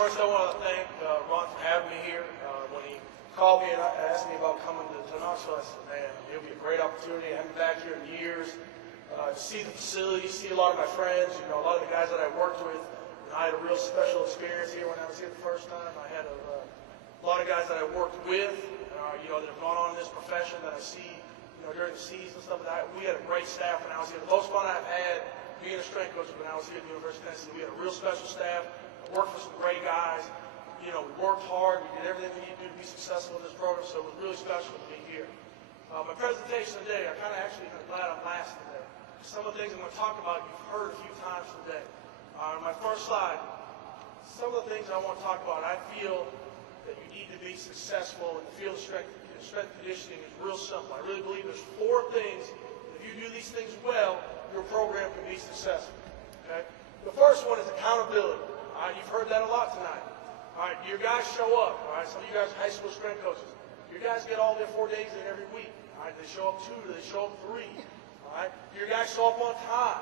First, I want to thank Ron for having me here. When he called me and asked me about coming to Knoxville, I said, man, it'll be a great opportunity. I haven't been back here in years. To see the facility, see a lot of my friends, a lot of the guys that I worked with. I had a real special experience here when I was here the first time. I had a lot of guys that I worked with, that have gone on in this profession that I see, during the season and stuff. We had a great staff when I was here. The most fun I've had being a strength coach when I was here at the University of Tennessee. We had a real special staff. I worked for some great guys. We worked hard. We did everything we needed to do to be successful in this program, so it was really special to be here. My presentation today, I'm actually glad I'm last today. Some of the things I'm going to talk about, you've heard a few times today. My first slide, some of the things I want to talk about, I feel that you need to be successful in the field of strength conditioning is real simple. I really believe there's 4 things. If you do these things well, your program can be successful. Okay? The first one is accountability. You've heard that a lot tonight. All right, your guys show up. All right, some of you guys are high school strength coaches. Your guys get all their 4 days in every week. All right, they show up 2, they show up 3. All right, your guys show up on time.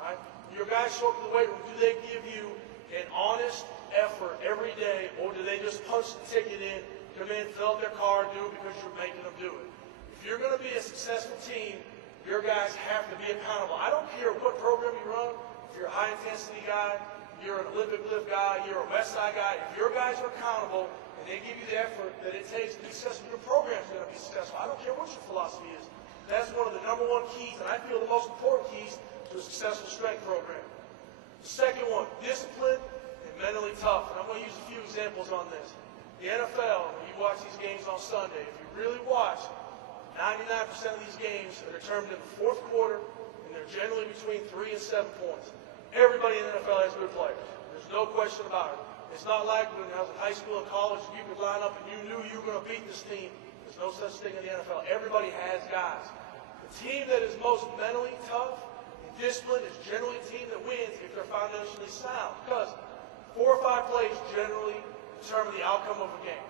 All right, your guys show up to the weight room. Do they give you an honest effort every day, or do they just punch the ticket in, come in, fill up their car, and do it because you're making them do it? If you're going to be a successful team, your guys have to be accountable. I don't care what program you run. If you're a high-intensity guy, you're an Olympic lift guy, you're a West Side guy, if your guys are accountable and they give you the effort that it takes to be successful, your program's going to be successful. I don't care what your philosophy is. That's one of the #1 keys, and I feel the most important keys to a successful strength program. The second one, discipline and mentally tough. And I'm going to use a few examples on this. The NFL, when you watch these games on Sunday, if you really watch, 99% of these games are determined in the 4th quarter, and they're generally between 3 and 7 points. Everybody in the NFL has good players. There's no question about it. It's not like when I was in high school and college, you could line up and you knew you were going to beat this team. There's no such thing in the NFL. Everybody has guys. The team that is most mentally tough and disciplined is generally a team that wins if they're financially sound. Because 4 or 5 plays generally determine the outcome of a game.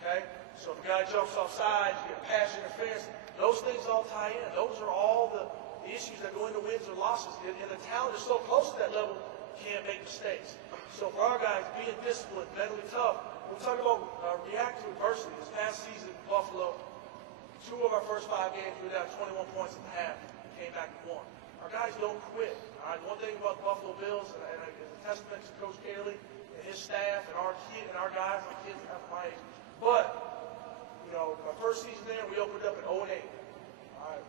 Okay? So if a guy jumps off sides, you get pass interference, those things all tie in. Those are all the issues that go into wins or losses. And the talent is so close to that level, you can't make mistakes. So for our guys, being disciplined, mentally tough, we're talking about react to adversity. This past season in Buffalo, 2 of our first 5 games, we were down 21 points at the half, came back and won. Our guys don't quit. All right? One thing about the Buffalo Bills, and it's a testament to Coach Cayley and his staff and our guys, my kids half my age. But, my first season there, we opened up at 0-8. All right?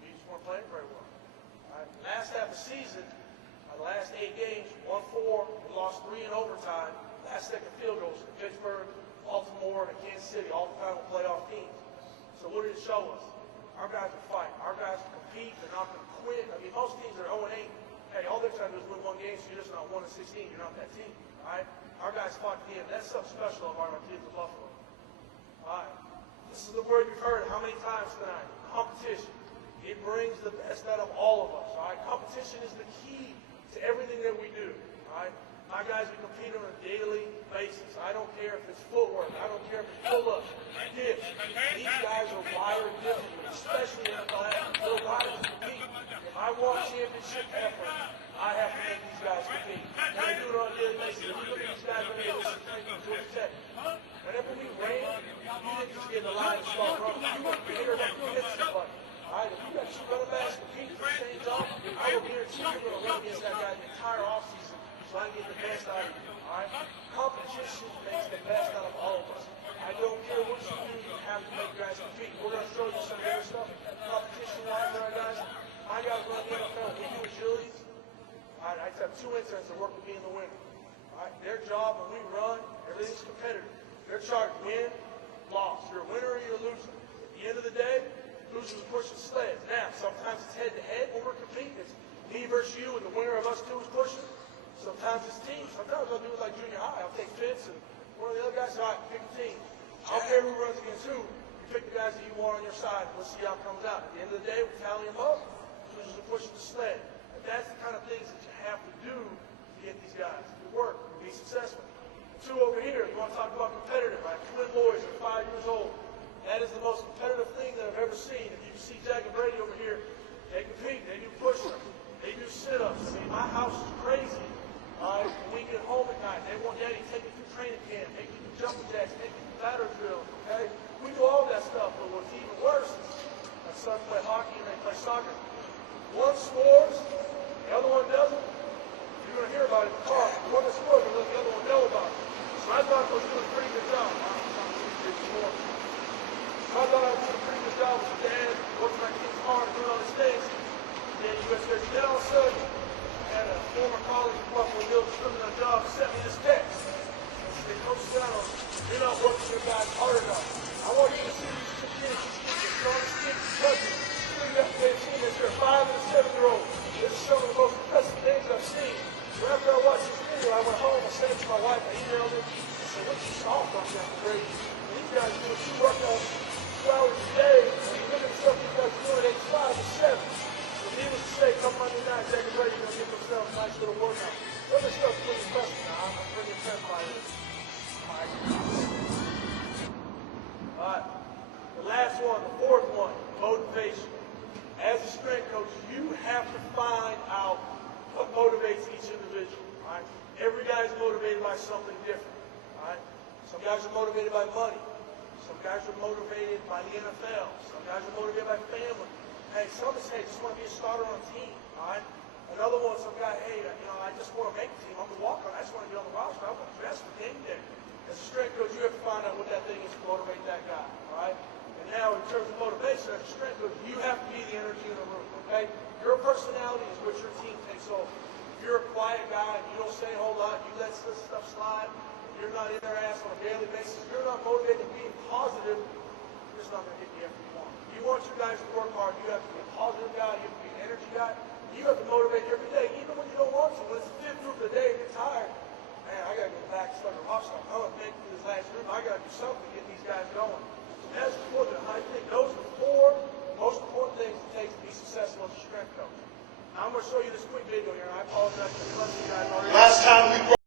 We just weren't playing very well. All right? Last half of the season, the last 8 games, won 4, we lost 3 in overtime. Last-second field goals in Pittsburgh, Baltimore, and Kansas City, all the final playoff teams. So what did it show us? Our guys will fight. Our guys will compete. They're not going to quit. I mean, most teams are 0-8. Hey, all they're trying to do is win 1 game, so you're just not 1-16. You're not that team. All right? Our guys fought to the end. That's something special about our team in Buffalo. All right. This is the word you've heard how many times tonight? Competition. It brings the best out of all of us. All right? Competition is the key to everything that we do. All right? My guys, we compete on a daily basis. I don't care if it's footwork. I don't care if it's pull-ups, dips. These guys are wired differently, especially in the class. They're wired to compete. If I want championship effort, I have to make these guys compete. And I do it on a daily basis. If you look at these guys right here, this is Georgia Tech. Whenever we ran, you didn't just get in the line and start running. You were here to hit somebody. All right, if you got 2 running backs competing for the same job, I will guarantee you're going to run against that guy the entire offseason. So I get the best out of you, all right? Competition makes the best out of all of us. I don't care what you do, you have to make guys compete. We're going to show you some of the stuff. Competition-wise, our guys, my guys run the NFL. We do agilities. All right, I have 2 interns that work with me in the winter. All right, their job when we run, everything's competitive. They're charged win, loss. You're a winner or you're a loser. At the end of the day, losers are pushing sleds. Now, sometimes it's head-to-head when we're competing. It's me versus you, and the winner of us 2 is pushing. Sometimes it's teams. Sometimes I'll do it like junior high. I'll take Fitz and one of the other guys, all right, pick a team. I don't care who runs against who. You pick the guys that you want on your side. Let's see how it comes out. At the end of the day, we tally them up. Losers are pushing the sled. And that's the kind of things that you have to do to get these guys to work and be successful. 2 over here, you want to talk about competitive, right? Twin boys are 5 years old. That is the most competitive thing that I've ever seen. If you see Jack and Brady over here, they compete. They do push-ups. They do sit-ups. I mean, my house is crazy. When we get home at night, they want Daddy to take me through scores, the other one doesn't, you're going to hear about it in the car. The one that scores, you're going to let the other one know about it. So I thought I was doing a pretty good job. So I thought I was doing a pretty good job with the dad, working my kid's car and doing all these things. Then you go to church. Then all of a sudden, I had a former colleague from Buffalo Bills doing a job sent me this text. He said, Coach Ciano, you're not working your guys hard enough. I want you to see these kids, the strongest kids in the country. You have to pay attention that you're a 5- and a 7-year-old. This is some of the most impressive things I've seen. So after I watched this video, I went home, I sent it to my wife, I emailed her. I said, what's your soft on that grade? And these guys do 2 workouts, 2 hours a day. And you look at the stuff these guys are doing at age 5 and 7. So needless to say, come Monday night, they're ready to give themselves a nice little workout. Some of this stuff's pretty impressive now. I'm pretty impressed by this. All right. The last one, the fourth one, motivation. As a strength coach, you have to find out what motivates each individual. All right? Every guy is motivated by something different. All right? Some guys are motivated by money. Some guys are motivated by the NFL. Some guys are motivated by family. Hey, some of us, just want to be a starter on a team. All right? Another one, some guy, I just want to make a team. I'm a walk-on. I just want to be on the roster. I want to dress for game day. As a strength coach, you have to find out what that thing is to motivate that guy. All right? And now, in terms of motivation, as a strength coach, you have to be the energy in the room. Okay? Your personality is what your team takes over. If you're a quiet guy and you don't say a whole lot, you let this stuff slide, you're not in their ass on a daily basis, you're not motivated to be positive, you're just not going to get the effort you want. You want your guys to work hard, you have to be a positive guy, you have to be an energy guy, you have to motivate every day, even when you don't want to. When it's the 5th group of the day and you're tired, man, I got to go back and start a rock star. I'm going to make this last group, I got to do something to get these guys going. So that's important. I think those are the 4 most important things it takes to be successful as a strength coach. Now, I'm going to show you this quick video here, and I apologize for the rest of you guys already. Last time we broke.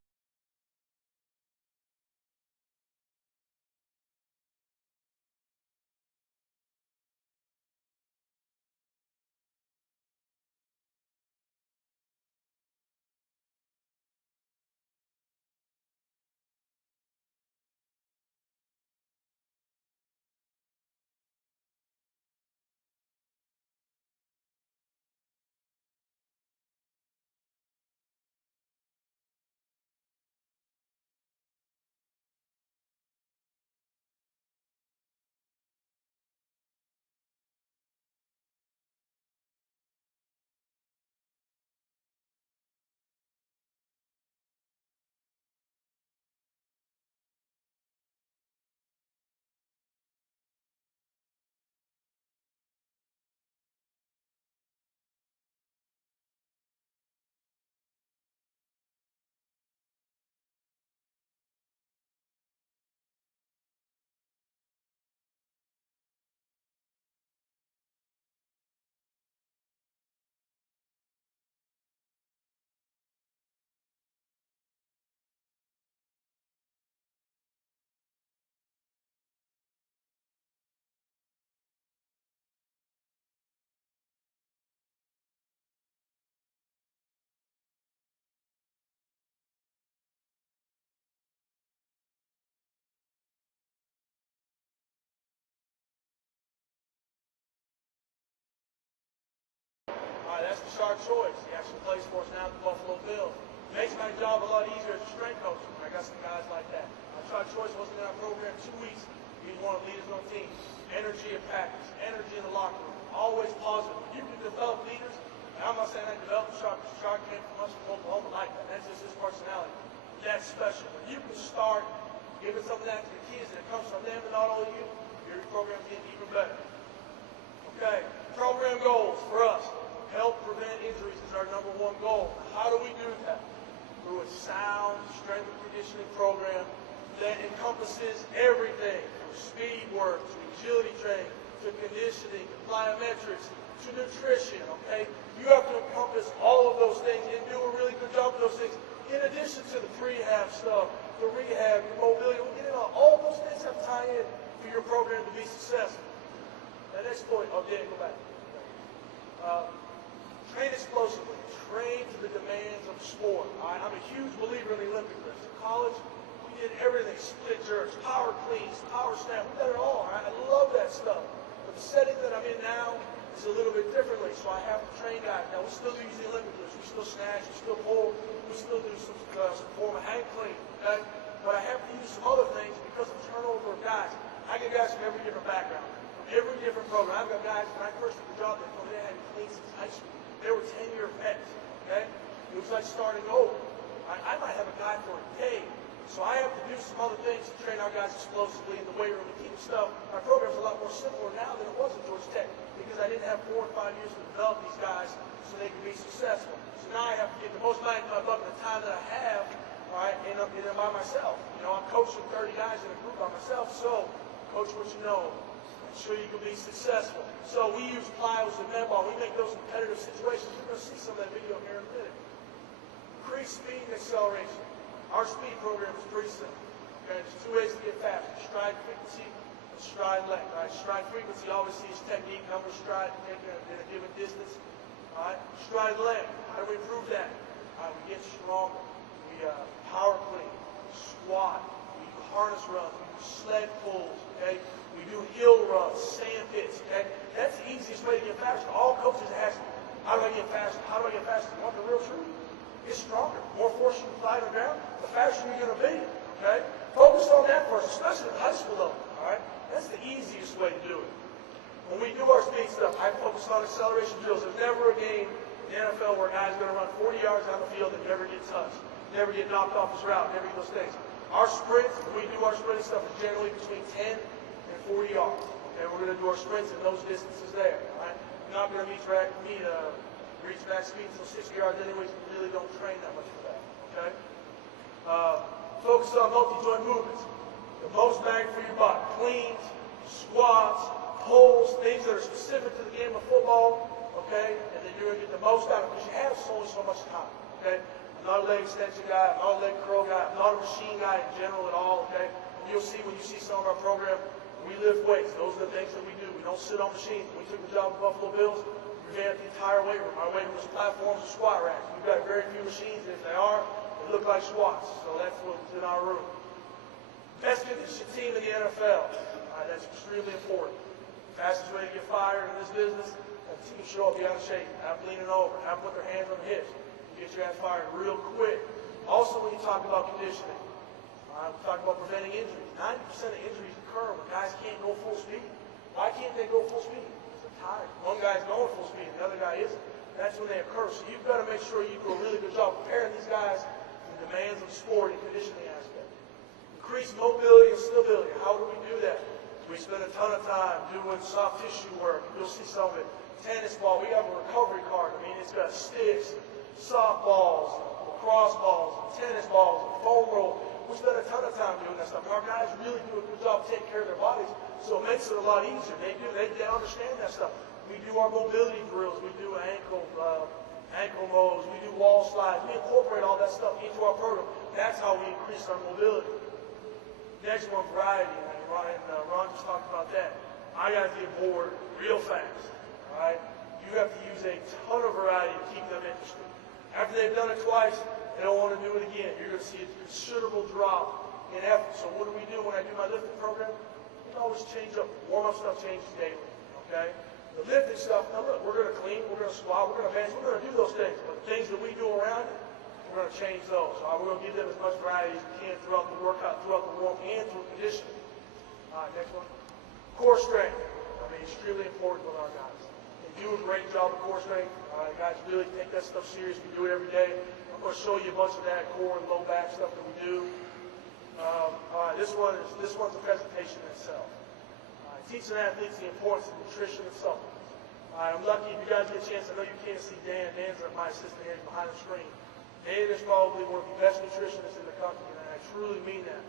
That's the Shark choice. He actually plays for us now at the Buffalo Bills. Makes my job a lot easier as a strength coach when I got some guys like that. Shark choice wasn't in our program 2 weeks. He's one of the leaders on the team. Energy at practice, energy in the locker room, always positive. You can develop leaders, and I'm not saying I developed Shark, because Shark came from us from Oklahoma like that. That's just his personality. That's special. When you can start giving some of that to the kids and it comes from them and not only you, your program's getting even better. Okay, program goals for us. Help prevent injuries is our #1 goal. How do we do that? Through a sound strength and conditioning program that encompasses everything from speed work to agility training to conditioning to plyometrics to nutrition, okay? You have to encompass all of those things and do a really good job of those things in addition to the prehab stuff, the rehab, the mobility. We'll get into all those things have to tie in for your program to be successful. The next point, go back. Train explosively. Train to the demands of the sport. All right? I'm a huge believer in the Olympic lifts. In college, we did everything. Split jerks, power cleans, power snap. We did it all. Right? I love that stuff. But the setting that I'm in now, is a little bit differently. So I have to train guys. Now, we still do use the Olympic lifts. We still snatch. We still pull. We still do some form of hang clean. Okay? But I have to use some other things because of turnover of guys. I get guys from every different background, from every different program. I've got guys, when I first took the job, they told me they hadn't cleaned since high school. They were 10-year vets. Okay? It was like starting over. I might have a guy for a day. So I have to do some other things to train our guys explosively in the weight room and keep stuff. My program's a lot more simpler now than it was at Georgia Tech because I didn't have 4 or 5 years to develop these guys so they could be successful. So now I have to get the most bang for my buck in the time that I have, all right, and I'm by myself. You know, I'm coaching 30 guys in a group by myself, so coach what you know. I'm sure you can be successful. So we use plyos and med ball. We make those competitive situations. You're going to see some of that video here in a minute. Increase speed and acceleration. Our speed program is pretty simple. Okay? There's 2 ways to get faster: stride frequency and stride length. Right? Stride frequency obviously is technique, number of strides taken in a given distance. All right? Stride length. How do we improve that? We get stronger. We power clean, squat. We do harness runs. We do sled pulls. Okay? We do hill runs, sand pits. Okay? That's the easiest way to get faster. All coaches ask me, how do I get faster? How do I get faster? You want the real truth? Get stronger. More force you apply to the ground, the faster you're going to be. Okay? Focus on that first, especially at the high school level. All right? That's the easiest way to do it. When we do our speed stuff, I focus on acceleration drills. There's never a game in the NFL where a guy's going to run 40 yards down the field and never get touched, never get knocked off his route, never do those things. Our sprints, when we do our sprinting stuff, is generally between 10 and 40 yards. Okay? We're going to do our sprints in those distances there. All right? We're not going to reach back speed until 60 yards anyways. We really don't train that much for that. Okay? Focus on multi-joint movements. The most bang for your buck. Cleans, squats, pulls, things that are specific to the game of football. Okay? And then you're going to get the most out of it because you have only so much time. Okay? I'm not a leg extension guy. I'm not a leg curl guy. I'm not a machine guy in general at all. Okay? And you'll see when you see some of our program, we lift weights. Those are the things that we do. We don't sit on machines. When we took the job with Buffalo Bills, we revamped the entire weight room. Our weight room is platforms and squat racks. We've got very few machines, and if they are, they look like squats. So that's what's in our room. Best conditioned team in the NFL. That's extremely important. Fastest way to get fired in this business, have the team show up, be out of shape, have them leaning over, have them put their hands on the hips. Get your ass fired real quick. Also, when you talk about conditioning, we talk about preventing injuries. 90% of injuries occur when guys can't go full speed. Why can't they go full speed? Tired. One guy's going full speed, the other guy isn't. That's when they occur. So you've got to make sure you do a really good job preparing these guys for the demands of sport and conditioning aspect. Increase mobility and stability. How do we do that? We spend a ton of time doing soft tissue work. You'll see some of it. Tennis ball, we have a recovery card. I mean, it's got sticks, softballs, lacrosse balls, tennis balls, foam roll. We spend a ton of time doing that stuff. And our guys really do a good job taking care of their bodies. So it makes it a lot easier. They understand that stuff. We do our mobility drills. We do ankle mows. We do wall slides. We incorporate all that stuff into our program. That's how we increase our mobility. Next one, variety. Ron just talked about that. I got to get bored real fast. All right? You have to use a ton of variety to keep them interested. After they've done it twice, they don't want to do it again. You're going to see a considerable drop in effort. So what do we do when I do my lifting program? Always change up. Warm-up stuff changes daily. Okay? The lifting stuff, now look, we're going to clean, we're going to squat, we're going to bench, we're going to do those things. But the things that we do around it, we're going to change those. We're going to give them as much variety as we can throughout the workout, throughout the warm, and through conditioning. All right, next one. Core strength. I mean, extremely important with our guys. They do a great job of core strength. Guys really take that stuff serious. We do it every day. I'm going to show you a bunch of that core and low back stuff that we do. This one's a presentation in itself. Teaching athletes the importance of nutrition and supplements. I'm lucky if you guys get a chance. I know you can't see Dan. Dan's my assistant here behind the screen. Dan is probably one of the best nutritionists in the country, and I truly mean that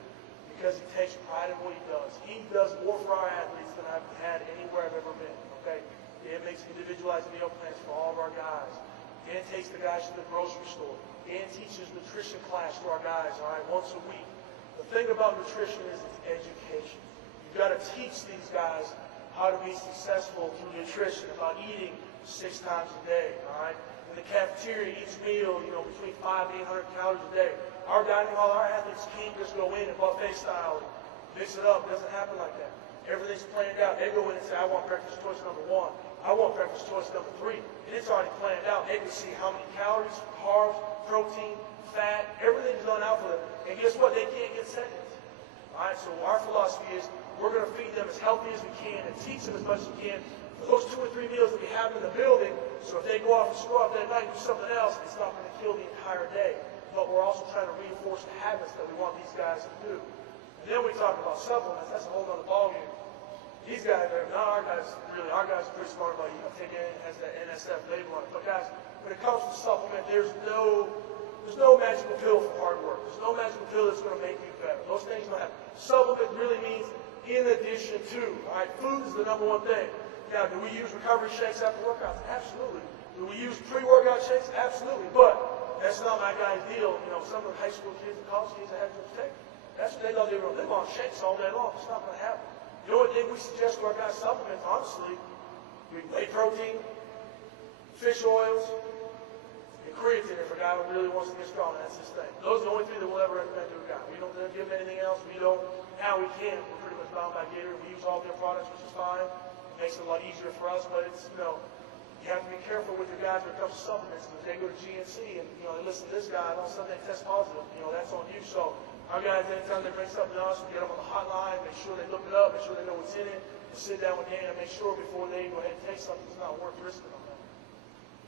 because he takes pride in what he does. He does more for our athletes than I've had anywhere I've ever been. Okay, Dan makes individualized meal plans for all of our guys. Dan takes the guys to the grocery store. Dan teaches nutrition class to our guys. All right, once a week. The thing about nutrition is it's education. You've got to teach these guys how to be successful through nutrition, about eating 6 times a day, all right? In the cafeteria, each meal, between 500 and 800 calories a day. Our dining hall, our athletes can't just go in and buffet style, mix it up. It doesn't happen like that. Everything's planned out. They go in and say, I want breakfast choice number 1. I want breakfast choice number 3. And it's already planned out. They can see how many calories, carbs, protein, fat, everything's done out for them. And guess what? They can't get seconds. All right, so our philosophy is we're going to feed them as healthy as we can and teach them as much as we can for those 2 or 3 meals that we have in the building. So if they go off and screw up that night and do something else, it's not going to kill the entire day. But we're also trying to reinforce the habits that we want these guys to do. And then we talk about supplements. That's a whole other ballgame. These guys are not our guys, really. Our guys are pretty smart about taking it as that NSF label on it. But guys, when it comes to supplement, there's no magical pill for hard work. There's no magical pill that's going to make you better. Those things don't happen. Supplement really means in addition to. All right, food is the #1 thing. Now, do we use recovery shakes after workouts? Absolutely. Do we use pre-workout shakes? Absolutely. But that's not my guy's deal. You know, some of the high school kids and college kids that have to take. That's what they thought they were going to live on, shakes all day long. It's not going to happen. You know what thing we suggest to our guys supplements, honestly? Whey protein, fish oils, and creatine if a guy really wants to get strong. That's his thing. Those are the only 3 that we'll ever recommend to a guy. We don't give him anything else. We don't. Now we can. We're pretty much bound by Gator. We use all their products, which is fine. It makes it a lot easier for us, but it's, you know, you have to be careful with your guys when it comes to supplements. Because they go to GNC and, you know, they listen to this guy and all of a sudden they test positive. You know, that's on you. So our guys, anytime they bring something to us, we get them on the hotline, make sure they look it up, make sure they know what's in it, and sit down with Dan and make sure before they go ahead and take something it's not worth risking on that.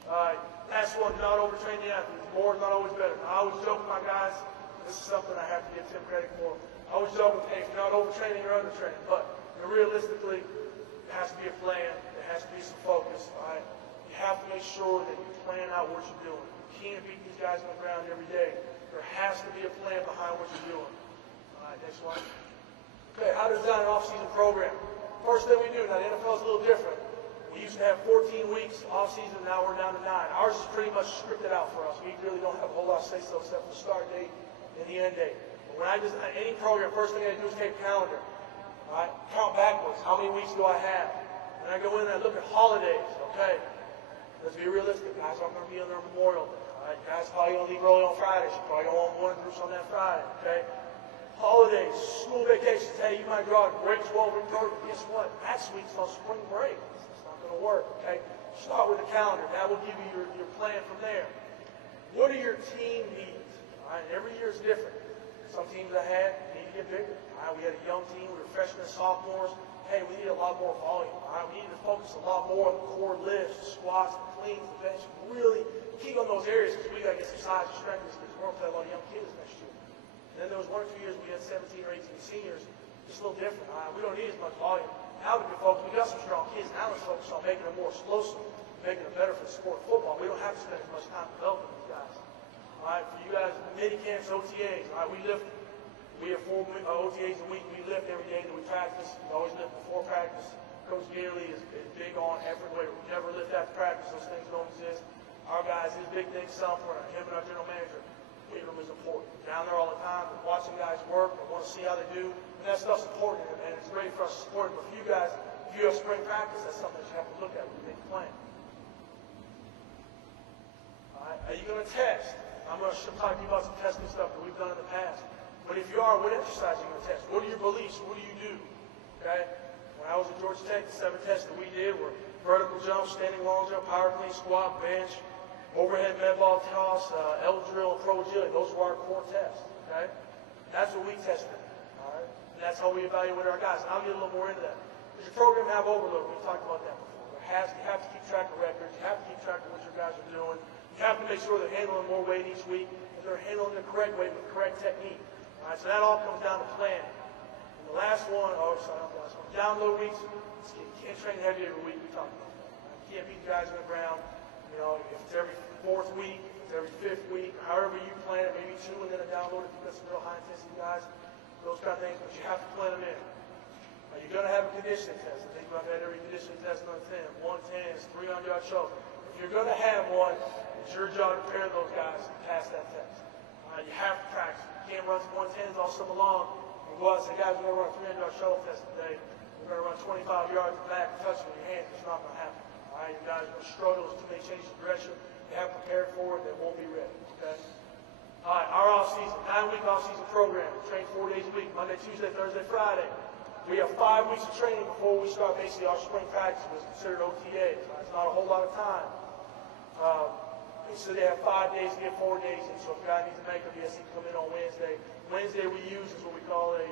All right, last one, do not overtrain the athletes. More is not always better. I always joke with my guys, this is something I have to give Tim credit for. I always joke with, hey, if you're not overtraining, you're undertraining. But realistically, there has to be a plan, there has to be some focus, all right? You have to make sure that you plan out what you're doing. You can't beat these guys on the ground every day. There has to be a plan behind what you're doing. All right, next one. Okay, how to design an off-season program. First thing we do, now the NFL is a little different. We used to have 14 weeks off-season, now we're down to 9. Ours is pretty much scripted out for us. We really don't have a whole lot to say so except for the start date and the end date. But when I design any program, first thing I do is take a calendar. All right, count backwards. How many weeks do I have? When I go in and I look at holidays, okay, let's be realistic. Guys aren't going to be on their Memorial Day. All right, guys probably going to leave early on Friday. So probably go on morning groups on that Friday, okay? Holidays, school vacations. Hey, you might draw a great 12-week program. Guess what? Next week's on spring break. It's not going to work, okay? Start with a calendar. That will give you your plan from there. What are your team needs? All right, every year is different. Some teams I had need to get bigger. All right, we had a young team. We were freshmen and sophomores. Hey, we need a lot more volume. All right, we need to focus a lot more on the core lifts, squats, the cleans, the bench. Really key on those areas because we got to get some size and strength because we're going to play a lot of young kids next year. And then there was 1 or 2 years we had 17 or 18 seniors. It's a little different. All right, we don't need as much volume. Now we can focus. We got some strong kids. Now let's focus on making them more explosive, making them better for the sport of football. We don't have to spend as much time developing these guys. All right, for you guys, mini camps, OTAs. All right, we lift. We have 4 OTAs a week. We lift every day that we practice. We always lift before practice. Coach Gailey is big on effort weight. We never lift after practice. Those things don't exist. Our guys, his big thing, self-worth. Him and our general manager, weight room is important. Down there all the time, we're watching guys work. We want to see how they do. And that stuff's important, and it's great for us to support it. But for you guys, if you have spring practice, that's something that you have to look at when you make a plan. All right, are you going to test? I'm going to talk to you about some testing stuff that we've done in the past. But if you are, what exercise are you going to test? What are your beliefs? What do you do? Okay? When I was at Georgia Tech, the 7 tests that we did were vertical jump, standing long jump, power clean, squat, bench, overhead med ball toss, L drill, and pro agility. Those were our core tests. Okay? That's what we tested. All right? And that's how we evaluate our guys. And I'll get a little more into that. Does your program have overload? We talked about that before. You have to keep track of records. You have to keep track of what your guys are doing. You have to make sure they're handling more weight each week, and they're handling the correct weight with the correct technique. All right, so that all comes down to planning. And the last one, download weeks. You can't train heavy every week. We talked about that. You can't beat guys on the ground. You know, if it's every 4th week, if it's every 5th week, however you plan it, maybe 2 and then a download if you've got some real high intensity guys, those kind of things, but you have to plan them in. You're going to have a conditioning test. I think I've had every conditioning test on 10, 110s, 300-yard shuttle. If you're going to have one, it's your job to prepare those guys to pass that test. You have to practice. You can't run 110s all summer long and go out and say, guys, we're going to run a 300-yard shuttle test today. We're going to run 25 yards back and touch it with your hands. It's not going to happen. All right, you guys are going to struggle. There's too many changes of direction. They haven't prepared for it. They won't be ready. Okay? All right, our off-season, 9-week off-season program. We train 4 days a week, Monday, Tuesday, Thursday, Friday. We have 5 weeks of training before we start basically our spring practice, which is considered OTAs. It's not a whole lot of time. So they have 5 days to get 4 days in. So if a guy needs a makeup, he has to come in on Wednesday. Wednesday we use is what we call a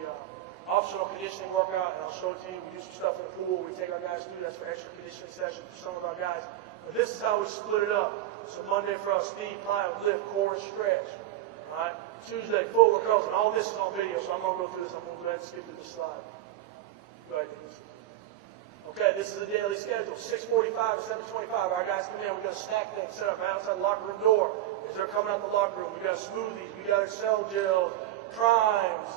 optional conditioning workout, and I'll show it to you. We do some stuff in the pool. We take our guys through. That's for extra conditioning sessions for some of our guys. But this is how we split it up. So Monday for us, speed, plyo, lift, core, and stretch. All right. Tuesday, footwork curls, and all this is on video, so I'm going to go through this. I'm going to go ahead and skip through this slide. Go ahead, Denise. Okay, this is a daily schedule. 6:45 to 7:25. Our guys come in. We got a snack thing set up right outside the locker room door. As they're coming out the locker room, we got smoothies, we got Excel gels, primes,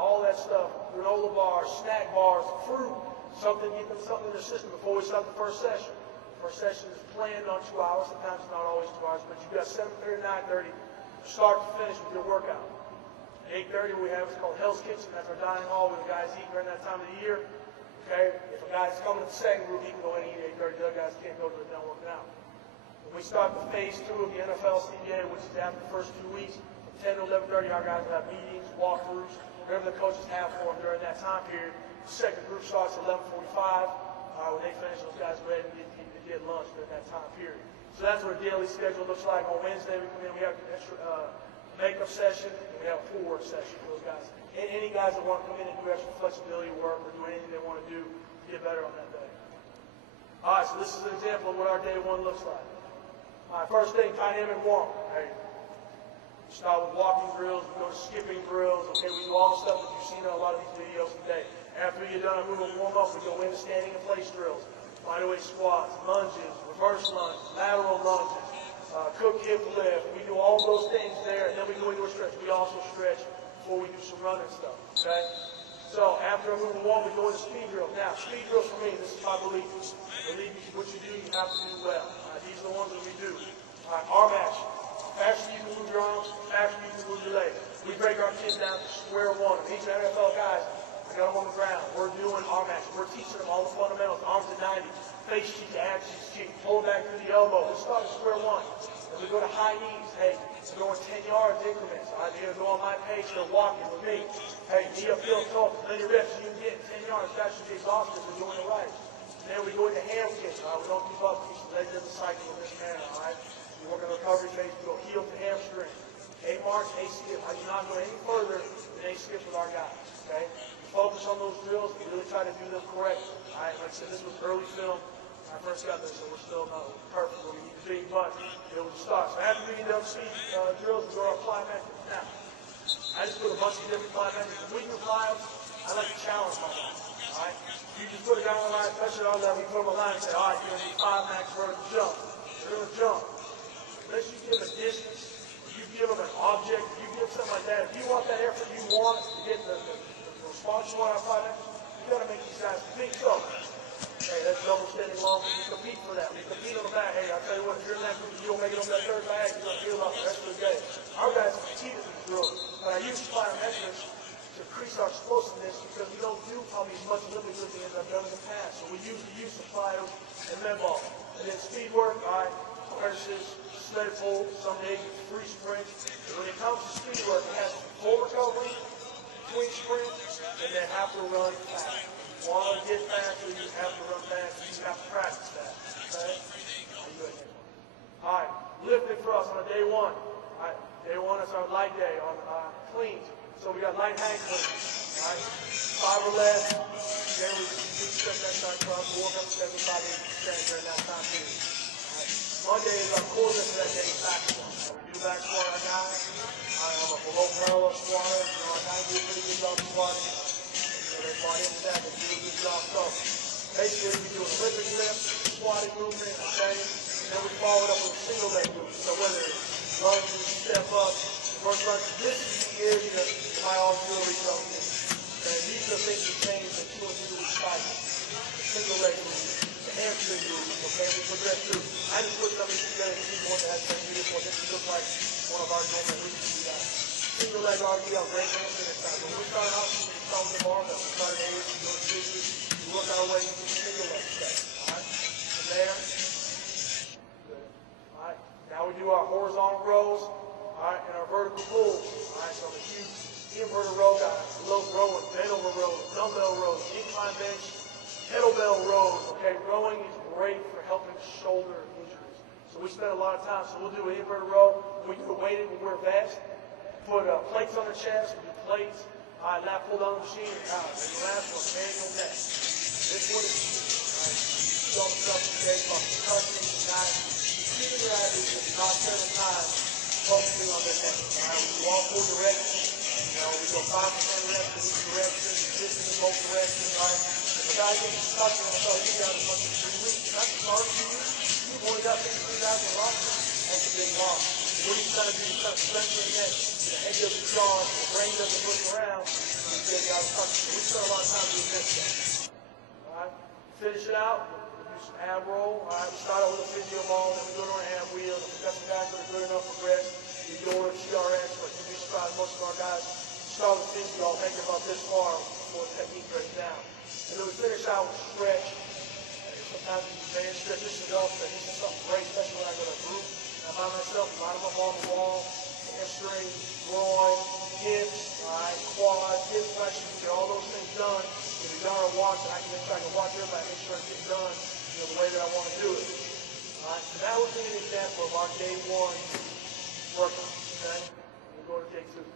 all that stuff, granola bars, snack bars, fruit, something to get them something in their system before we start the first session. First session is planned on 2 hours. Sometimes it's not always 2 hours, but you got 7:30 to 9:30, start to finish with your workout. 8:30 we have what's called Hell's Kitchen. That's our dining hall where the guys eat during that time of the year. Okay, if a guy's coming to the second group, he can go in and eat 8:30. The other guys can't go to the done working out. When we start the phase 2 of the NFL CBA, which is after the first 2 weeks, from 10 to 11:30, our guys will have meetings, walkthroughs, whatever the coaches have for them during that time period. The second group starts at 11:45. When they finish, those guys go ahead and get lunch during that time period. So that's what a daily schedule looks like. On Wednesday, we come in, we have an extra makeup session, and we have a pool work session for those guys. And any guys that want to come in and do extra flexibility work or do anything they want to do to get better on that day. All right, so this is an example of what our day 1 looks like. All right, first thing, dynamic warm. Hey, we start with walking drills, we go to skipping drills. Okay, we do all the stuff that you've seen on a lot of these videos today. After we get done, we will warm up. We go into standing in place drills, bodyweight squats, lunges, reverse lunges, lateral lunges, cook hip lift. We do all those things there, and then we go into a stretch. We also stretch before we do some running stuff. Okay. So after a move and warm, we go into speed drills. Now, speed drills for me, this is my belief. Believe me, what you do, you have to do well. These are the ones that we do. Arm action. Faster you can move your arms, faster you can move your legs. We break our kids down to square one. These are NFL guys. I got them on the ground. We're doing arm action. We're teaching them all the fundamentals. Arms at 90, face cheek to ab cheek, pull back through the elbow. Let's start at square one. Then we go to high knees. Hey, we're going 10 yards increments. All right, they're going to go on my pace. They're walking with me. Hey, knee up, heel, toe. As many reps as you can get in 10 yards. That should be exhausted. We're doing it right. And then we go into ham kicks. All right, we don't keep up. Keep the legs in the cycle in this manner. All right, we work on the recovery phase. We go heel to hamstring. A march, A skip. I do not go any further than A skips with our guys. Okay. Focus on those drills and really try to do them correctly. All right, like I said, this was early film. I first got this, so we're still not perfect where we need to be, but it was a start. So after we get done speed drills, we go to our plyometrics. Now, I just put a bunch of different plyometrics. When we do plyos, I like to challenge my guys. All right, you just put a guy on the line, touch it all level, you put him on the line and say, all right, you're going to need 5 max vertical jump. You're going to jump. Unless you give a distance, you give them an object, you give something like that. If you want that effort, you want to get the response you want out of plyometrics, you got to make these guys compete. So, hey, that's double standing long. We compete for that. We compete on the back. Hey, I'll tell you what, if you're in that group, you don't make it on that third bag, you're going to feel about the rest of the day. Our guys compete at these drills. But I use plyometrics to increase our explosiveness because we don't do probably as much lifting as I've done in the past. So we use the use of plyos and med ball. And then speed work, all right, versus sled pull, some days it's free sprints. And when it comes to speed work, it has full recovery, between sprints, and then have to run fast. You want to get faster, you have to run fast, you have to practice that. Okay? All right, lifting for us on day 1. All right, day 1 is our light day on cleans. So we got light hang cleans. All right, 5 or less. Then we do step that side club, work up 75-80% during that time period. All right, Monday is our core lift for that day, back squat. We do back squat our guys. I'm a below parallel squatter. You know, our guys do a pretty good job squatting. They're bought into that. They do a good job. So basically, we do an Olympic lift, squatting movement, okay? And then we follow it up with a single leg movement. So whether it's lunges, step up, reverse lunges, this is the area that my auxiliary comes in. Okay? These are the things that change the 2 and 3 week cycle. The single leg movement, the hamstring movement, okay? We progress through. I just put some of these together to see one that has to do this one. This looks like one of our normal weeks to do that. Single leg RDL, great hamstring exercise. When we start out, we start with the barbell. We start at 8, we go to 60, we work our way into the single leg set. All right? From there, good. All right? Now we do our horizontal rows, all right, and our vertical pulls. All right? So I'm a huge inverted row guys, low row, bent over row, dumbbell rows, incline bench, kettlebell rows. Okay, rowing is great for helping shoulder injuries. So we spend a lot of time. So we'll do an inverted row. We do a weighted, we wear a vest. Put plates on the chest. We do plates. Now pull down the machine. And the last one, manual neck. This one is some stuff today about concussion, not keeping your eyes just not 7 times focusing on the neck. We do all 4 directions. We go 5 to 10 reps in each direction, consistent in both directions. If a guy gets concussion, I'm going to you got as much as 3 weeks. That's hard for you. You've only got 53,000 roster. That's a big loss. What he's trying to do is trying to strengthen the neck. The head doesn't charge, the brain doesn't look around. You get out of touch. So we spend a lot of time doing this stuff. Alright, finish it out. We'll do some ab roll. Alright, we start out with a physio ball, then we go to our hand wheel. If we got some guys that are good enough for rest, we go to TRX, but you'd be surprised most of our guys start with physio, make it about this far before the technique breaks down. And then we finish out with stretch. Sometimes we use band stretch. This is also, this is something great, especially when I go to a group. I'm by myself, line them up on the wall, hamstring, groin, hips, quads, hip flexors, get all those things done. If you're done or watch, I can make sure I can watch everybody, make sure it's getting done the way that I want to do it. Alright, so that would be an example of our day 1 workout. Okay? We'll go to day 2.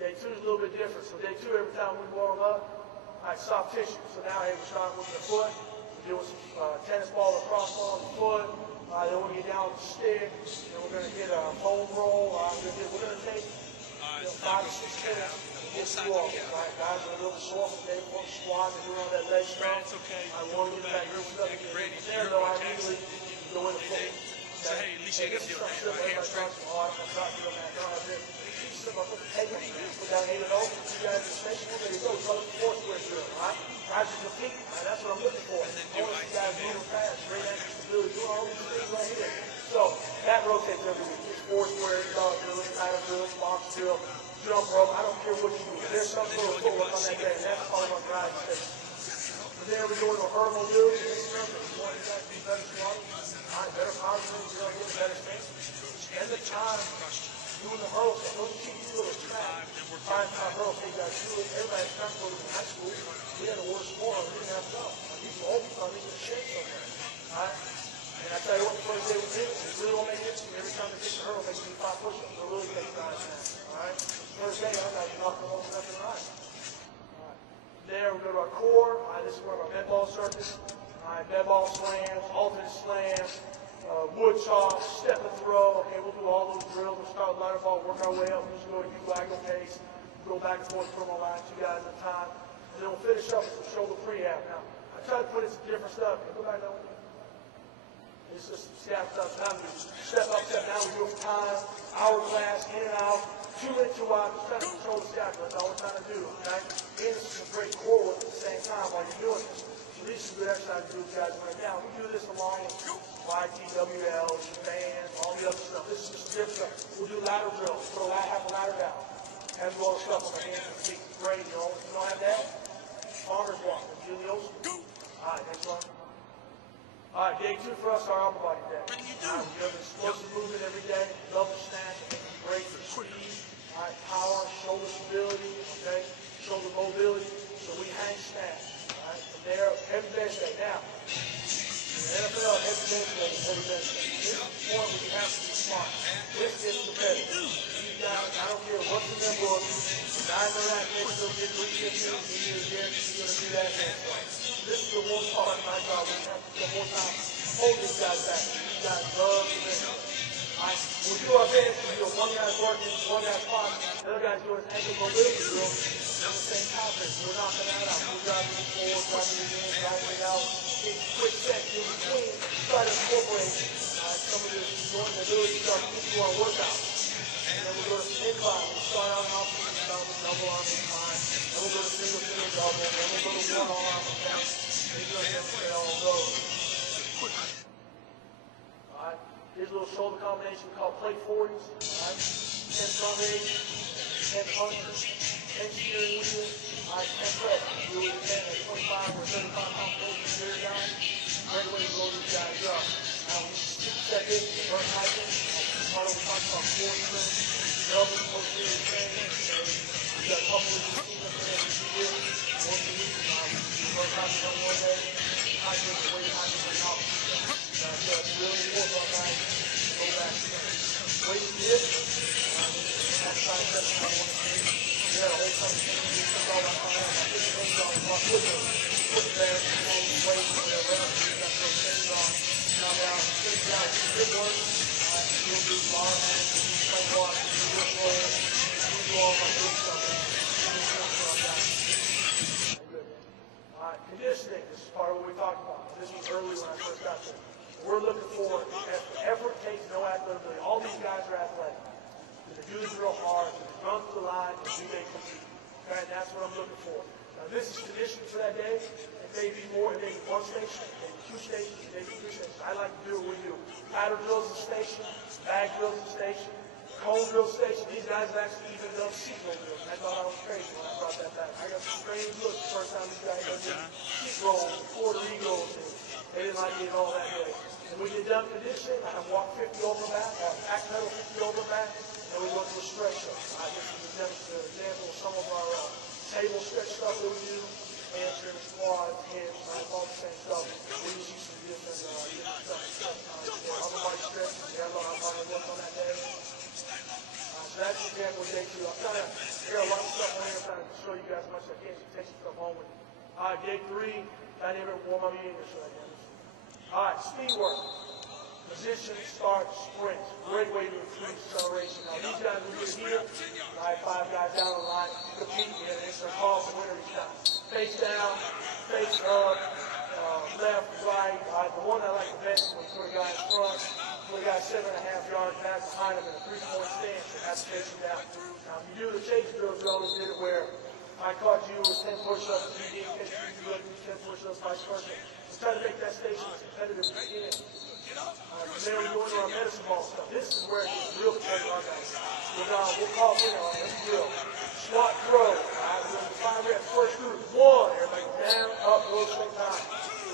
Day 2 is a little bit different. So day 2, every time we warm up, soft tissue. So now hey, we're starting with the foot. We're doing some tennis ball or cross ball on the foot. Then we're going to get down with the stick. Then we're going to hit a foam roll. We're going to take 5 to 6 minutes to get through all this. Guys are a little sore from day 1 squat. They're doing all that leg stuff. I want to get back good stuff. There, though, I usually go in the foot. Okay? Hey, this is something that everybody talks about. I'm not doing that. I don't have this. Hey, put down 8 and 0. You guys are station. There you go. Tell us the force we're doing. All right? Guys are competing. That's what I'm looking for. I want to see guys moving fast, great action stability, doing all these things right here. So that rotates every week. It's four square, drills, kind of drills, box drill, jump rope. I don't care what you do. There's some sort of footwork on that day, and that's part of our drive station. Then we're doing a hurdle move. If you want to be better squatting, better power strength, you're going to get better strength. Spend the time doing the hurdles. Those keep you to a track. 5-time hurdles. Hey guys, everybody's trying to go to high school. We had a worse score. We didn't have enough. These are all these in the shape somewhere. Alright? And I tell you what, the first day we did, we really want to make it. Every time they take the hurdle, they do 5 push-ups. It really takes time. Alright? First day, I'm not knocking almost nothing right. Alright. There, we go to our core. This is where our med ball circuit. Med ball slams, alternate slams, wood chops, step and throw. Okay, we'll do all those drills. We'll start with ladder ball, work our way up. We'll just go to U-wagon pace. Go back and forth from our line, 2 guys at a time. And then we'll finish up with some shoulder pre-ab. Now, I try to put in some different stuff. Go back that way. It's just some scap stuff. Now we step up, step down. We do it for time, hourglass, in and out, 2 minutes, 2 out. Just trying to control the scap. That's all we're trying to do. Okay? And this is some great core work at the same time while you're doing this. So these are good exercises to do, guys, right now. We do this along with YTWL, bands, all the other stuff. This is just different stuff. We'll do ladder drills. Throw half a ladder down. Have a lot of stuff on the hands and feet. Great, you know. If you don't have that, farmer's walk. Do the old school. All right, next one. All right, day 2 for us, our upper body day. We have explosive movement every day. Double snatch. Great for speed. All right, power, shoulder stability. Okay, shoulder mobility. So we hang snatch. All right, from there, heavy bench day. Now, in the NFL, heavy bench day is heavy bench day. This is one where you have to be smart. This is competitive. I don't care what's in their book. 9 minute next to get 350, you're going to do that. This is the one part of my job. We have to spend more time holding these guys back. These guys love the bench. We'll do our bench. We'll do one guy's working, one guy's squatting, the other guy's doing ankle mobility drill. At the same time, we're knocking that out. We're driving it forward, driving it in, driving it out. It's quick sets in between. Try to incorporate some of this joint mobility stuff into our workout. And then we'll go to incline. We'll start out on double arm incline. Then we'll go to single double. Then we'll go to one arm incline. Then we'll go to all those. Alright. Here's a little shoulder combination called plate 40s. Alright. 10 front eight, 10 punches, 10 steering wheel. Alright, 10 press. Do it again at 25 or 35 pound pull the steer down. Great way to blow these guys up. Now we step in, burn hiking. Part of we talked about core strength, double posterior training. We got that's what I'm looking for. Now, this is tradition for that day. It may be more, it may be one station, it may be two stations, it may be three stations. I like to do what we do. Paddle drills the station, bag drills the station, cone drill station. These guys have actually even done seat roll drills. I thought I was crazy when I brought that back. I got some strange looks the first time these guys did seat rolls, Puerto Ricos, and they didn't like it all that day. And when you're done conditioning, I walk 50 over back, back pedal 50 over back, and we go to a stretch up. This is an example of some of our table stretch stuff that we do. Hamstring, squats, hips, all the same stuff. We just use some different stuff. Upper body stretches, we have a lot of body work on that day. So that's the example of day 2. I'm trying to get a lot of stuff on here. I'm trying to show you guys as much as I can so take some stuff home with you. Day 3, I didn't even warm up my English right now. Alright, speed work. Position, start, sprint. Great way to increase acceleration. Now these guys will get here. 5 guys down the line, compete here. It's a call for winner each time. Face down, face up, left, right. The one I like the best was put a guy in front, put a guy 7.5 yards back behind him in a 3-point stance and have to face him down. Now if you do the chase drills, we always did it where I caught you with 10 push-ups, you didn't catch you good, 10 push-ups, vice versa. Let's try to make that station as competitive as we can. Then we go into our medicine ball stuff. This is where it gets real competitive, our guys. We'll call it winner on this drill. Squat throw. We'll do 5 reps, first group. 1, everybody down, up, go at the same time.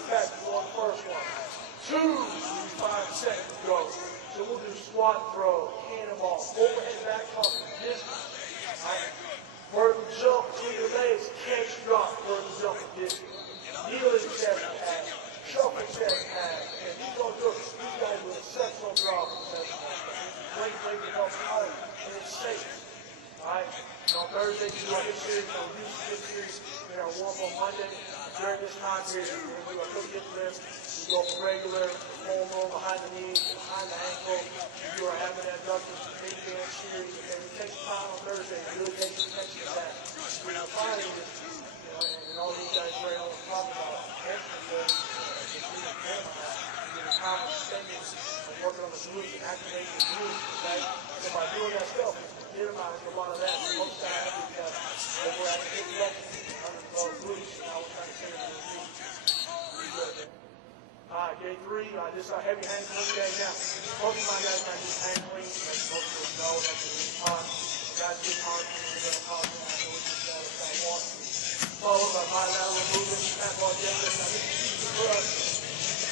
Back, go on the first one. 2, 5 seconds, go. So we'll do squat throw, cannonball, overhead back pump, distance. Vertical jump between your legs, catch drop, vertical jump and distance. Kneeling chest pass, shuffle chest pass. And these guys do an exceptional job with the medicine ball. Great way to help out, and it's safe. Alright? On Thursday, we do our hip series, our youth hip series. We have warm on Monday. During this time period, we do our foot hip lift. We go from regular, home roll behind the knee, behind the ankle. We do our abdominal big band series. And we take some time on Thursday and really take some attention to that. We're finding this, and all these guys right on talk about exercise, time spending and working on the glutes and activating the glutes, okay? So by doing that stuff, we minimize a lot of that. Most guys have overactive under the glutes, and now we're trying to send it to the glutes. Day 3, this is our heavy hang clean day. Now, most of my guys might do hang clean, as most of us know, that's a really hard. Guys get hard, we're going to call them, I know what you're going to want. Followed by bilateral movement, tap ball deadlift. Now, this is easy for us.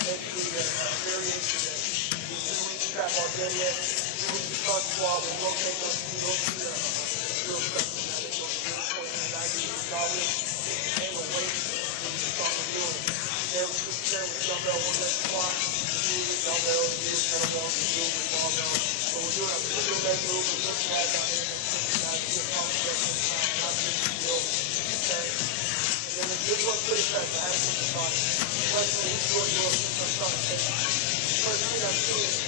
Basically, variation that we do reach trap ball deadlift, we reach the front squat, we rotate those feet over to the drill structure. Now, they go to the 90 degrees always, hang a weight, and we start to do it. There we switch there with dumbbell, one leg squat, do the dumbbell, do kind of one, do with barbell. So we're doing a single leg move, we're looking at down here, guys, do a pump stretch, not big deal, okay? And then this one's pretty fast, I have to think about it. Especially he's doing your first thing I see is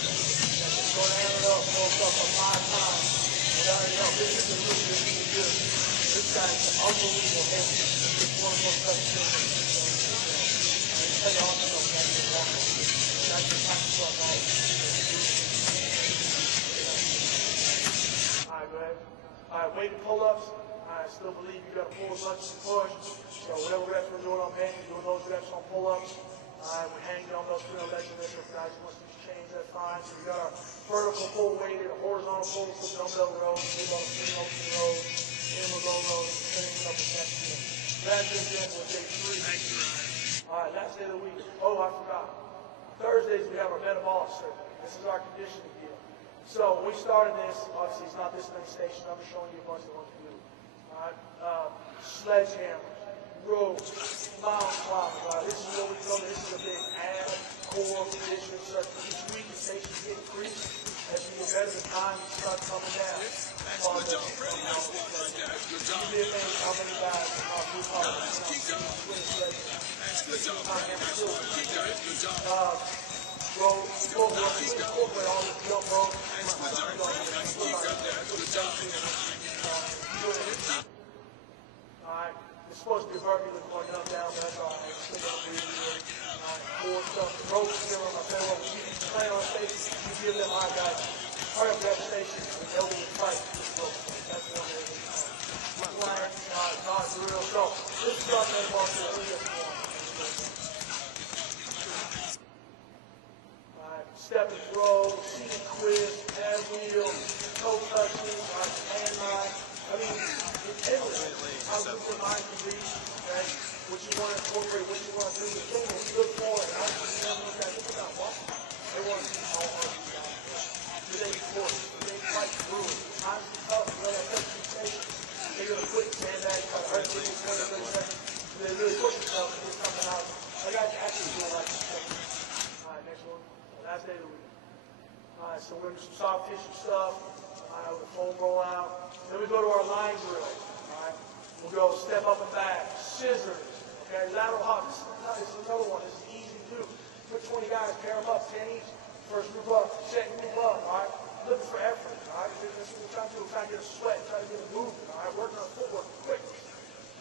go down and up, roll up 5 times. Without any help, this is really good. This guy's unbelievable heavy. It's one of the most best things. Play on the top, that's the walk. That's the top of all. Alright, go ahead. Alright, weighted pull-ups. I still believe you got to pull as much as you push. So whatever reps we're doing on bench, we're doing those reps on pull-ups. We hang down those twin legs in this. If guys want to change, that's fine. So we got our vertical pull weighted, a horizontal pull, so dumbbell rows, do about 3 open rows, interval rows, setting up the next one. That's the example of day 3. All right, last day of the week. Oh, I forgot. Thursdays we have our metabolic circuit. This is our conditioning deal. So when we started this, obviously it's not this many stations. I'm just showing you a bunch of ones we do. Sledgehammer, ropes, mountain climbing. This is what we call, this is a big ab, core, conditioning circuit. Each week the stations get increased. As you get better, the time you start coming down. Good job, Freddie. Good job. Give me a name, how many guys in our blue collar, keep going. Good job, Freddie. Keep going. Good job. Incorporate all this jump rope. Good job, Freddie. Keep going there. Good job. Alright, it's supposed to be vertical going up, down, that's all right. Still gonna be here. More stuff. Ropes, give them, I tell you what, when you play on station, you give them, alright guys, hurry up that station, and they'll be tight. That's one of the flags, out. Then we go to our line drill. All right. We'll go step up and back, scissors. Okay, lateral hop. This is another one. This is easy to do. Put 20 guys, pair them up, 10 each. First group up, second group up. All right. Looking for effort. All right. That's what we're trying to do. We're trying to get a sweat, trying to get a movement. All right. Working on footwork quickly.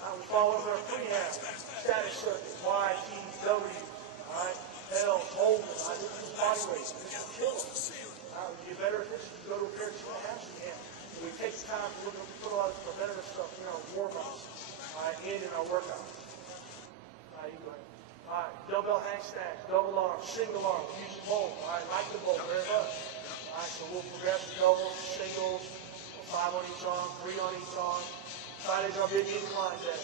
All right. We follow with our freehand, static circuit, Y, T, W. All right. L, hold it. All right. This is body weight. This is kill. All right. We get better at this. We go to a pair of hamstring hand. We take the time to put a lot of preventative stuff in our warm-ups, all right, and in our workout. All right, all right, dumbbell handstands, double arm, single arm, use both, all right, like the both, very much. All right, so we'll progress to doubles, singles, 5 on each arm, 3 on each arm. Friday's our big incline day.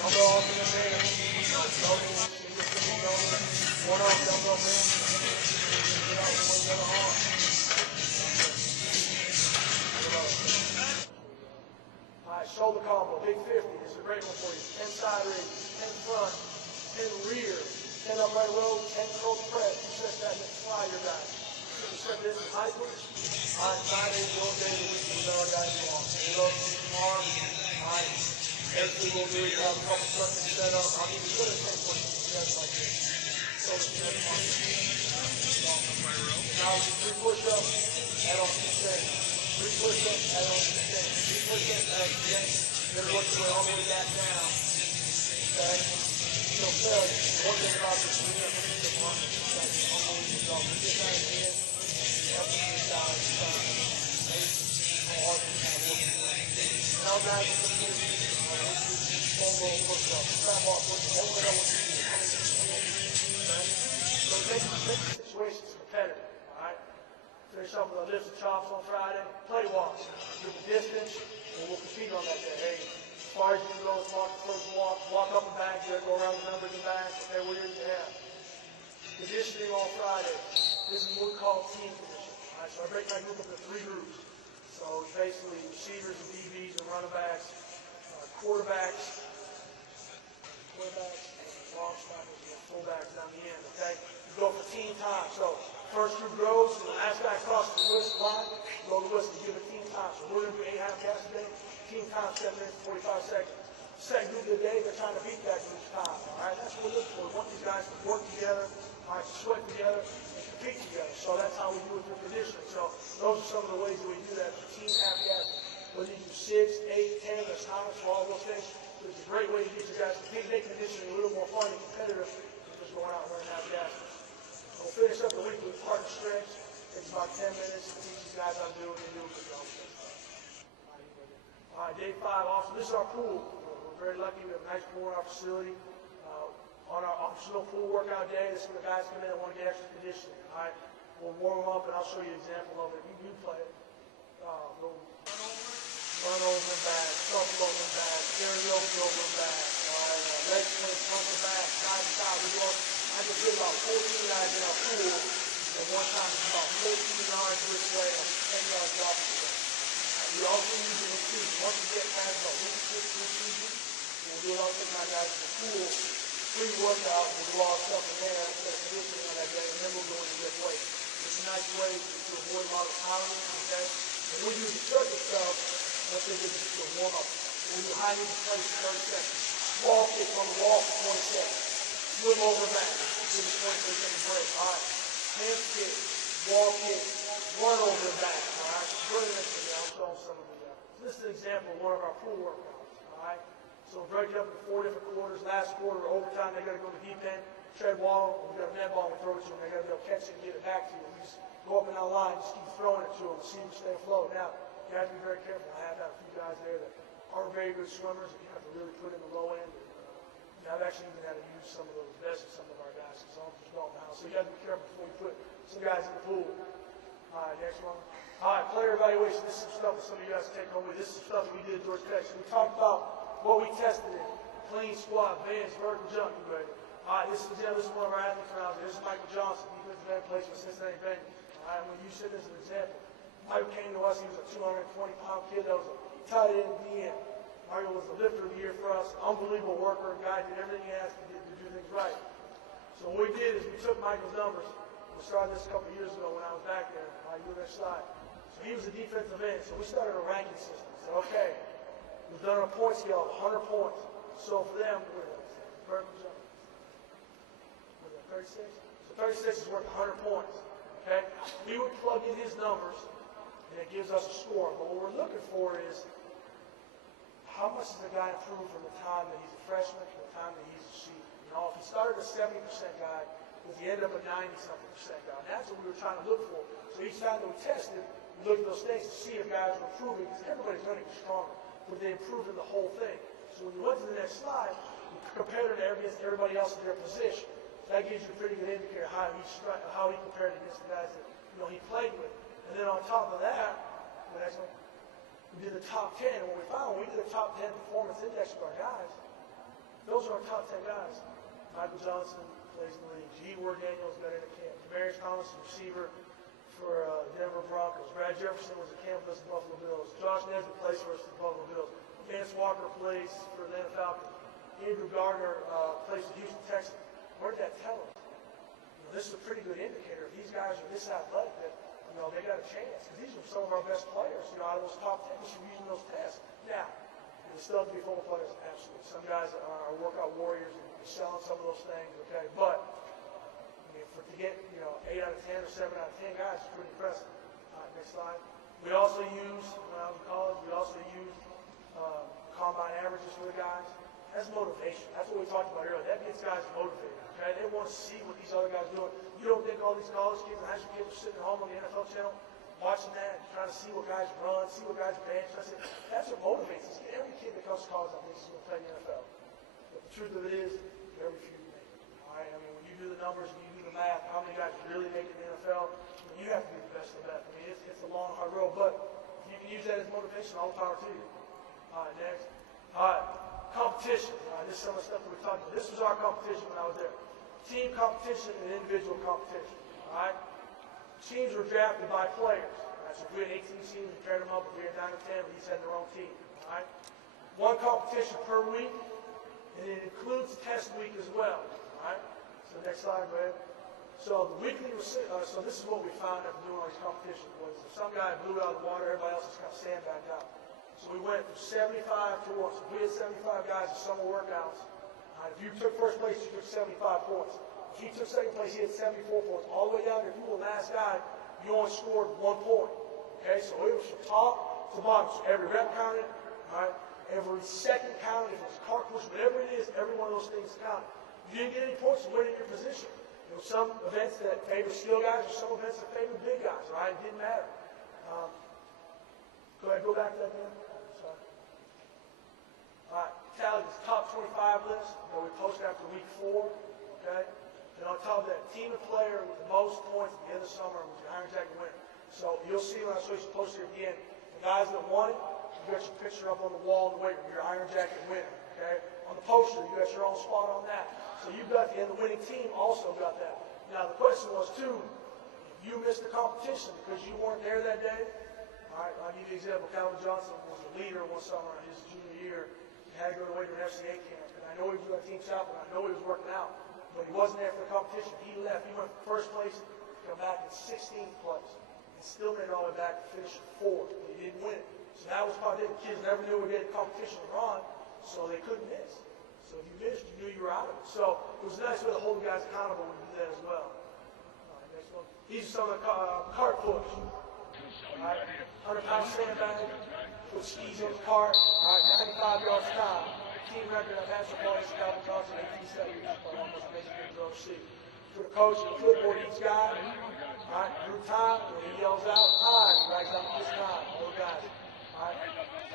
Dumbbell alternate band, doubles. One arm, dumbbell band. Get out with one other arm. All right, shoulder combo, big 50. This is a great one for you. 10 side raises, 10 front, 10 rear, 10 upright row, 10 curl press. You set that and fly your guys. You set this in high push. All right, 5 days, 1 day a week. We know our guys go on. We love arms. All right. Everything we'll do is have a couple circuits set up. I'll even put a 10 push together like this. So it's never fun. Now we do 3 push-ups, add on 2 things. 3 push-ups, add on 2 things. 3 push-ups, add on 2 things. Then work your way all the way back down. Okay? So, one thing about this, we have to get one. That's unbelievable. We get that in, help us get down. How hard we can work. Now, guys, we're going to do foam roll push-ups. Strap off push-ups. Hold it up with you. So make the situations competitive, all right? Finish up with our lifts and chops on Friday. Play walks. Do the distance, and we'll compete on that day. Hey, as far as you can go, walk the first walk up and back, go around the numbers and back. Okay, what do you have? Conditioning on Friday. This is what we call team conditioning. All right, so I break my group up into 3 groups. So it's basically receivers and DBs and running backs, quarterbacks, long snappers, and fullbacks down the end, okay? You go for team time. So first group goes, and the last guy crosses the whistle line, go to the whistle, give it team time. So we're going to do 8 half gas today. Team time, 7 minutes, 45 seconds. Second group of the day, they're trying to beat that group's time, all right? That's what we're looking for. We want these guys to work together, all right, to sweat together, and compete together. So that's how we do it through conditioning. So those are some of the ways that we do that for team half gas. Whether you do 6, 8, 10, there's times for all those things. It's a great way to get your guys to make conditioning a little more fun and competitive than just going out and running half gas. So we'll finish up the week with partner stretch. Takes about 10 minutes to teach these guys how to do it and do a good job. All right, day 5, also, this is our pool. We're very lucky. We have a nice pool in our facility. On our optional pool workout day, this is when the guys come in and want to get extra conditioning. All right, we'll warm them up, and I'll show you an example of it. You play it. Run over and back, shuffle over and back, karaoke over and back, leg swing, front and back, side to side. I just did about 14 guys in our pool, and one time it's about 14 yards this way and 10 yards the opposite way. We also use it in season. Once we get past about week 6 this season, we'll do it all, take my guys to the pool, free workout, we'll do all stuff in there, instead of conditioning on that day, and then we'll go into lift weight. It's a nice way to avoid a lot of pounding, okay? And we use the circuit stuff. Once they get to a warm-up, we'll do high knee place for 30 seconds. Wall kick on the wall for 20 seconds. Swim over back. Give it 20 seconds break. All right. Hand kick, wall kick, run over and back. All right. Brilliant thing. I'll show them some of the This is an example of one of our pool workouts. All right. So we'll break it up into 4 different quarters. Last quarter, overtime, they got to go to the deep end, tread wall. We got a net ball, we throw it to them. They got to be able to catch it and get it back to you. We just go up and down the line, just keep throwing it to them, see them stay afloat. Now, you have to be very careful. I have had a few guys there that aren't very good swimmers, and you have to really put in the low end. And I've actually even had to use some of those vests with some of our guys, because some of them just don't know. So you have to be careful before you put some guys in the pool. All right, next one. All right, player evaluation. This is some stuff that some of you guys take home with. This is some stuff that we did at George Tech. So we talked about what we tested in. Clean squat, bands, vertical jump. You ready? All right, this is one of our athletes around here. This is Michael Johnson. Defensive end, plays for Cincinnati Bengals. All right, I'm going to use him as an example. Michael came to us, he was a 220-pound kid that was a tight end DN. Michael was the lifter of the year for us, unbelievable worker, guy did everything he asked to do things right. So So what we did is we took Michael's numbers. We started this a couple of years ago when I was back there. You were next slide. So he was a defensive end. So we started a ranking system. We said, okay, we've done a point scale of 100 points. So for them, we're 36. So 36 is worth 100 points. Okay? We would plug in his numbers, and it gives us a score. But what we're looking for is how much does the guy improve from the time that he's a freshman to the time that he's a senior? You know, if he started a 70% guy, does he end up a 90-something% guy? And that's what we were trying to look for. So each time that we tested, we looked at those things to see if guys were improving, because everybody's going to get stronger, but they improved in the whole thing. So when you went to the next slide, you compared it against everybody else in their position. So that gives you a pretty good indicator how he compared against the guys that he played with. And then on top of that, the next one, we did the top 10. And what we found when we did the top 10 performance index for our guys, those are our top 10 guys. Michael Johnson plays in the league. G. Ward Daniels got in at camp. Demarius Thomas, receiver for Denver Broncos. Brad Jefferson was a camp with the Buffalo Bills. Josh Nesbitt plays for the Buffalo Bills. Vance Walker plays for the Atlanta Falcons. Andrew Gardner plays for Houston Texans. What did that tell us? This is a pretty good indicator. If these guys are this athletic, that they got a chance. Because these are some of our best players. Out of those top 10, we should be using those tests. Now, they still have to be football players, absolutely. Some guys are workout warriors and selling some of those things, okay? But to get 8 out of 10 or 7 out of 10 guys is pretty impressive. All right, next slide. We also use, when I was in college, combine averages for the guys. That's motivation. That's what we talked about earlier. That gets guys motivated. Okay? They want to see what these other guys are doing. You don't think all these college kids and high school kids are sitting at home on the NFL channel watching that, trying to see what guys run, see what guys bench. That's what motivates us. Every kid that comes to college, I think, is going to play in the NFL. But the truth of it is, very few make it. All right? I mean, when you do the numbers and you do the math, how many guys really make it in the NFL, you have to be the best of the best. I mean, it's a long, hard road, but if you can use that as motivation, all the power to you. All right, next. All right, competition. This is some of the stuff that we talked about. This was our competition when I was there. Team competition and individual competition. All right? Teams were drafted by players. All right? So if we had 18 teams, we paired them up. If we had 9 or 10, we each had their own team. All right? One competition per week, and it includes test week as well. All right? So next slide, go ahead. So the weekly, so this is what we found after doing all these competitions was if some guy blew it out of the water, everybody else just kind of sandbagged out. So we went from 75 to 1. So if we had 75 guys in summer workouts. If you took first place, you took 75 points. If you took second place, you had 74 points. All the way down, if you were the last guy, you only scored 1 point. Okay, so it was from top to bottom. So every rep counted, all right? Every second counted. If it was a car push, whatever it is, every one of those things counted. You didn't get any points, you weren't in your position. There were some events that favored skill guys, or some events that favored big guys, right? It didn't matter. Go ahead, go back to that again. Sorry. All right, tally this top 25 list that we post after week 4, okay? And on top of that, team and player with the most points at the end of the summer was your Iron Jacket winner. So you'll see when I show you the poster at the end, the guys that won it, you got your picture up on the wall in the weight room, your Iron Jacket winner, okay? On the poster, you got your own spot on that. So you got the winning team also got that. Now the question was too, if you missed the competition because you weren't there that day, all right, I'll give you an example. Calvin Johnson was a leader one summer in his junior year. He had to go away to an FCA camp. And I know he was doing team chapel, and I know he was working out. But he wasn't there for the competition. He left. He went first place, come back in 16th place. And still made it all the way back to finish 4th. But he didn't win it. So that was probably the kids never knew we had a competition to run, so they couldn't miss. So if you missed, you knew you were out of it. So it was a nice way to hold the guys accountable when you do that as well. All right, next one. These are some of the cart push. All right, 100-pound sandbag, put skis on the cart. All right, 95 yards time. Team record of Hansel Boys, Calvin Johnson, 1870. Almost basically go see. For the coach, the clipboard each guy. All right, group time. When he yells out time, he writes out this time. All the guys. All right,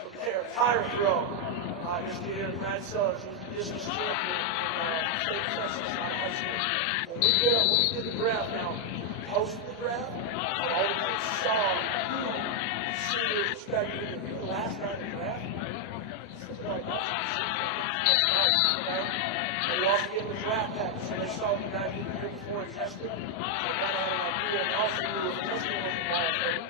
prepare tire throw. This year, Matt Suggs, he's the district champion in state Texas high school. When we did the draft now, posted the draft, all the kids saw who seniors expected to be the last guy in the draft. That's right. That's nice, okay? And we also gave them a draft package, so they saw the guy who the year before and tested. So they kind of had an idea, and also knew what the testing was involved in.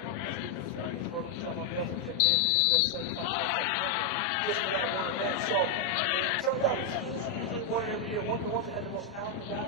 Just for that one event. So it turned out teams usually won every year. One of the ones that had the most talented guys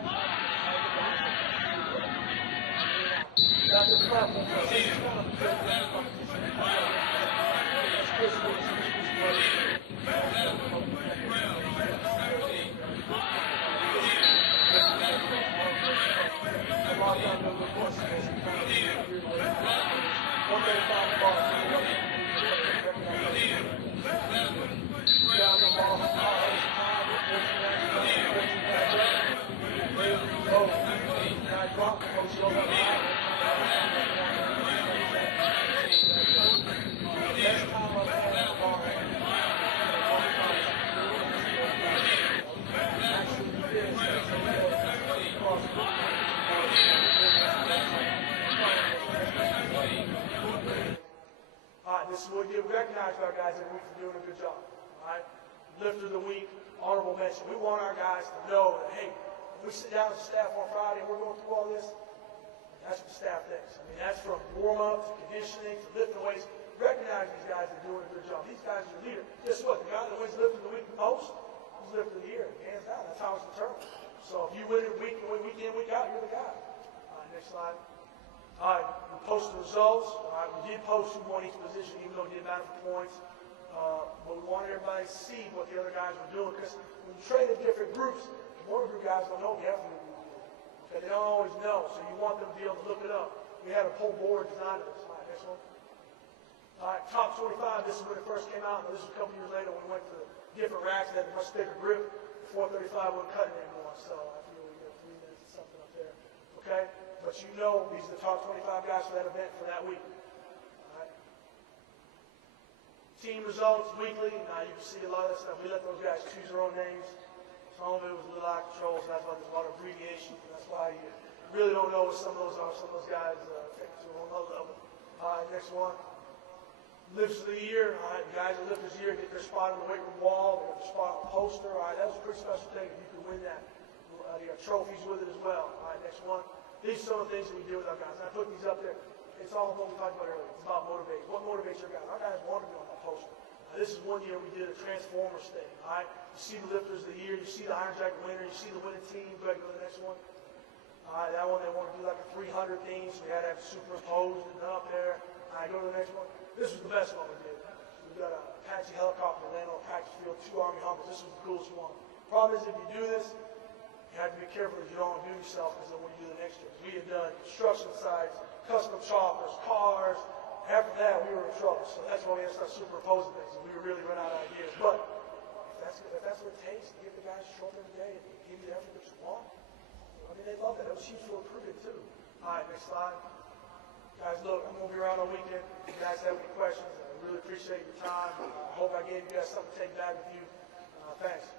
This is what we recognize our guys every week for doing a good job. All right? Lifter of the week, honorable mention. We want our guys to know that, hey, if we sit down as a staff on Friday and we're going through all this, that's what the staff thinks. I mean, that's from warm-up to conditioning to lifting weights. Recognize these guys are doing a good job. These guys are your leader. Guess what? The guy that wins lifter of the week the most is lifter of the year. Hands down. That's how it's determined. So if you win it week in, week out, you're the guy. All right, next slide. All right, we post the results. All right, we did post who won each position, even though it didn't matter for points. But we wanted everybody to see what the other guys were doing, because when you train in different groups, one group guys don't know the other group. Okay, they don't always know, so you want them to be able to look it up. We had a whole board designed of this. All right, next one. All right, top 25. This is when it first came out. This was a couple years later when we went to different racks that had a much thicker grip. 435 wouldn't cut it anymore, so I feel we got 3 minutes or something up there. Okay. But you know these are the top 25 guys for that event for that week. All right. Team results weekly. Now you can see a lot of that stuff. We let those guys choose their own names. Some of it was a little out of control, so that's why there's a lot of abbreviation. That's why you really don't know what some of those are. Some of those guys take it to another level. All right, next one. Lifters of the year. All right, the guys that lifters of the year get their spot on the weight room wall. They get their spot on the poster. All right, that was a pretty special thing. You can win that. You got trophies with it as well. All right, next one. These are some of the things that we do with our guys. And I put these up there. It's all what we talked about earlier. It's about motivating. What motivates your guys? Our guys want to be on that poster. This is one year we did a Transformers thing. All right? You see the lifters of the year. You see the Iron Jacket winner. You see the winning team. Go ahead and go to the next one. All right, that one they want to do like a 300 thing, so we had to have it superimposed and up there. All right, go to the next one. This was the best one we did. We got a Apache helicopter land on a practice field, 2 Army Hummers. This was the coolest one. Problem is, if you do this, you have to be careful that you don't do yourself, because then when you do the next year. We had done construction sites, custom choppers, cars. After that, we were in trouble. So that's why we had to start superimposing things. And we were really running out of ideas. But if that's what it takes to get the guys to show up every day and give you the effort that you want, I mean, they love that. That was huge for recruiting, too. All right, next slide. Guys, look, I'm going to be around all weekend. If you guys have any questions, I really appreciate your time. I hope I gave you guys something to take back with you. Thanks.